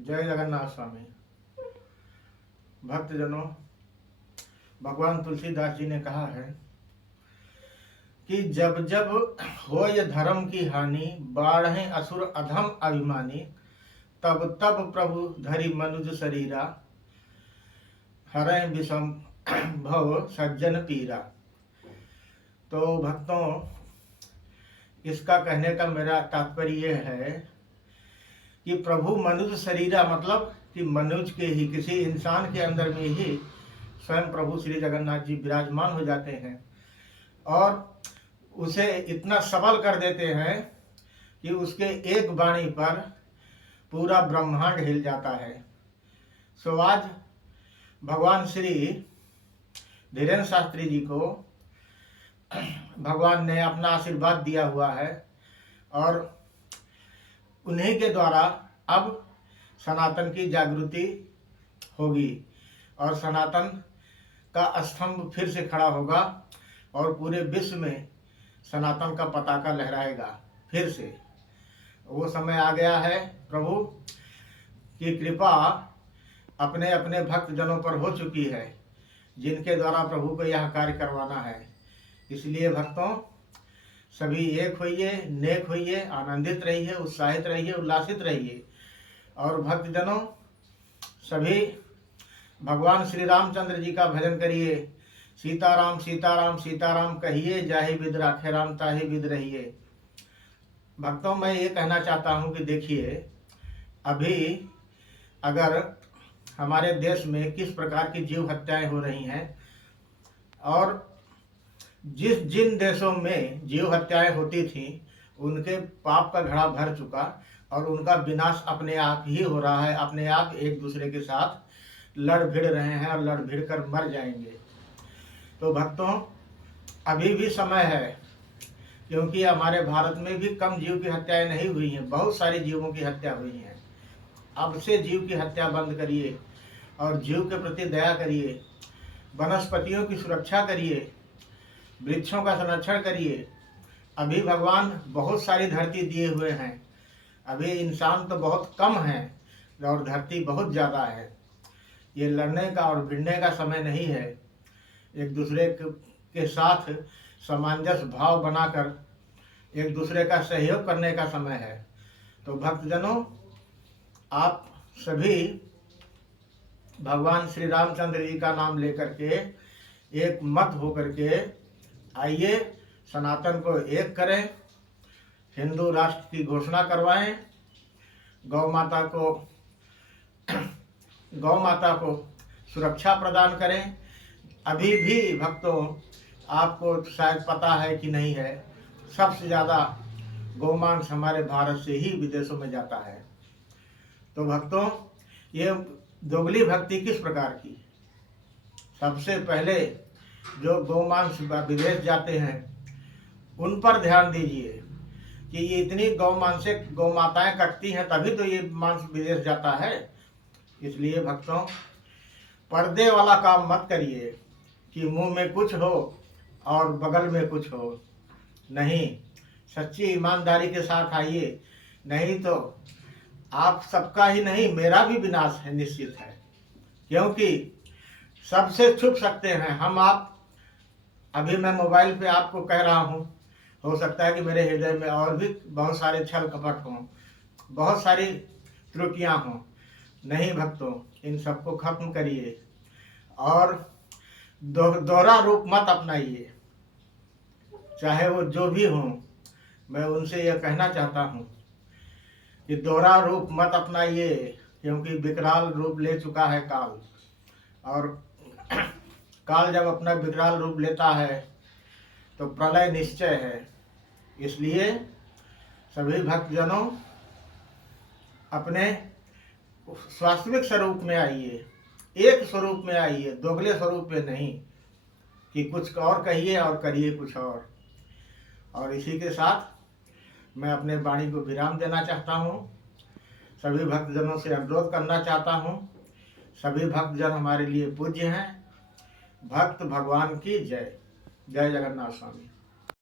जय जगन्नाथ स्वामी। भक्तजनों, भगवान तुलसीदास जी ने कहा है कि जब जब हो ये धर्म की हानि, बाढ़े असुर अधम अभिमानी, तब तब प्रभु धरि मनुज शरीरा, हरै विषम भव सज्जन पीरा। तो भक्तों, इसका कहने का मेरा तात्पर्य यह है कि प्रभु मनुज शरीरा मतलब कि मनुज के ही, किसी इंसान के अंदर में ही स्वयं प्रभु श्री जगन्नाथ जी विराजमान हो जाते हैं और उसे इतना सबल कर देते हैं कि उसके एक वाणी पर पूरा ब्रह्मांड हिल जाता है। सो आज भगवान श्री धीरेन्द्र शास्त्री जी को भगवान ने अपना आशीर्वाद दिया हुआ है और उन्हीं के द्वारा अब सनातन की जागृति होगी और सनातन का स्तंभ फिर से खड़ा होगा और पूरे विश्व में सनातन का पताका लहराएगा। फिर से वो समय आ गया है। प्रभु की कृपा अपने अपने भक्तजनों पर हो चुकी है, जिनके द्वारा प्रभु को यह कार्य करवाना है। इसलिए भक्तों, सभी एक होइए, नेक होइए, आनंदित रहिए, उत्साहित रहिए, उल्लासित रहिए। और भक्तजनों, सभी भगवान श्री रामचंद्र जी का भजन करिए। सीताराम सीताराम सीताराम कहिए, जाहि विद राखे राम ताहि विद रहिए। भक्तों, मैं ये कहना चाहता हूँ कि देखिए, अभी अगर हमारे देश में किस प्रकार की जीव हत्याएं हो रही हैं और जिन देशों में जीव हत्याएं होती थी उनके पाप का घड़ा भर चुका और उनका विनाश अपने आप ही हो रहा है। अपने आप एक दूसरे के साथ लड़ भिड़ रहे हैं और लड़ भिड़ कर मर जाएंगे। तो भक्तों, अभी भी समय है, क्योंकि हमारे भारत में भी कम जीव की हत्याएं नहीं हुई हैं, बहुत सारे जीवों की हत्या हुई हैं। अब से जीव की हत्या बंद करिए और जीव के प्रति दया करिए, वनस्पतियों की सुरक्षा करिए, वृक्षों का संरक्षण करिए। अभी भगवान बहुत सारी धरती दिए हुए हैं, अभी इंसान तो बहुत कम हैं और धरती बहुत ज़्यादा है। ये लड़ने का और भिड़ने का समय नहीं है, एक दूसरे के साथ सामंजस्य भाव बनाकर एक दूसरे का सहयोग करने का समय है। तो भक्तजनों, आप सभी भगवान श्री रामचंद्र जी का नाम लेकर के एक मत होकर के आइए, सनातन को एक करें, हिंदू राष्ट्र की घोषणा करवाएं, गौ माता को सुरक्षा प्रदान करें। अभी भी भक्तों, आपको शायद पता है कि नहीं है, सबसे ज़्यादा गौमांस हमारे भारत से ही विदेशों में जाता है। तो भक्तों, ये दोगली भक्ति किस प्रकार की? सबसे पहले जो गौमांस विदेश जाते हैं उन पर ध्यान दीजिए कि ये इतनी गौ माताएं कटती हैं, तभी तो ये मांस विदेश जाता है। इसलिए भक्तों, पर्दे वाला काम मत करिए कि मुंह में कुछ हो और बगल में कुछ हो। नहीं, सच्ची ईमानदारी के साथ आइए, नहीं तो आप सबका ही नहीं, मेरा भी विनाश है, निश्चित है। क्योंकि सबसे छुप सकते हैं हम आप। अभी मैं मोबाइल पे आपको कह रहा हूँ, हो सकता है कि मेरे हृदय में और भी बहुत सारे छल कपट हों, बहुत सारी त्रुटियाँ हों। नहीं भक्तों, इन सबको खत्म करिए और दोहरा रूप मत अपनाइए, चाहे वो जो भी हों। मैं उनसे यह कहना चाहता हूँ कि दोहरा रूप मत अपनाइए, क्योंकि विकराल रूप ले चुका है काल। और काल जब अपना विकराल रूप लेता है तो प्रलय निश्चय है। इसलिए सभी भक्तजनों, अपने वास्तविक स्वरूप में आइए, एक स्वरूप में आइए, दोगले स्वरूप में नहीं कि कुछ और कहिए और करिए कुछ और इसी के साथ मैं अपने वाणी को विराम देना चाहता हूँ। सभी भक्तजनों से अनुरोध करना चाहता हूँ, सभी भक्तजन हमारे लिए पूज्य हैं। भक्त भगवान की जय। जय जगन्नाथ स्वामी।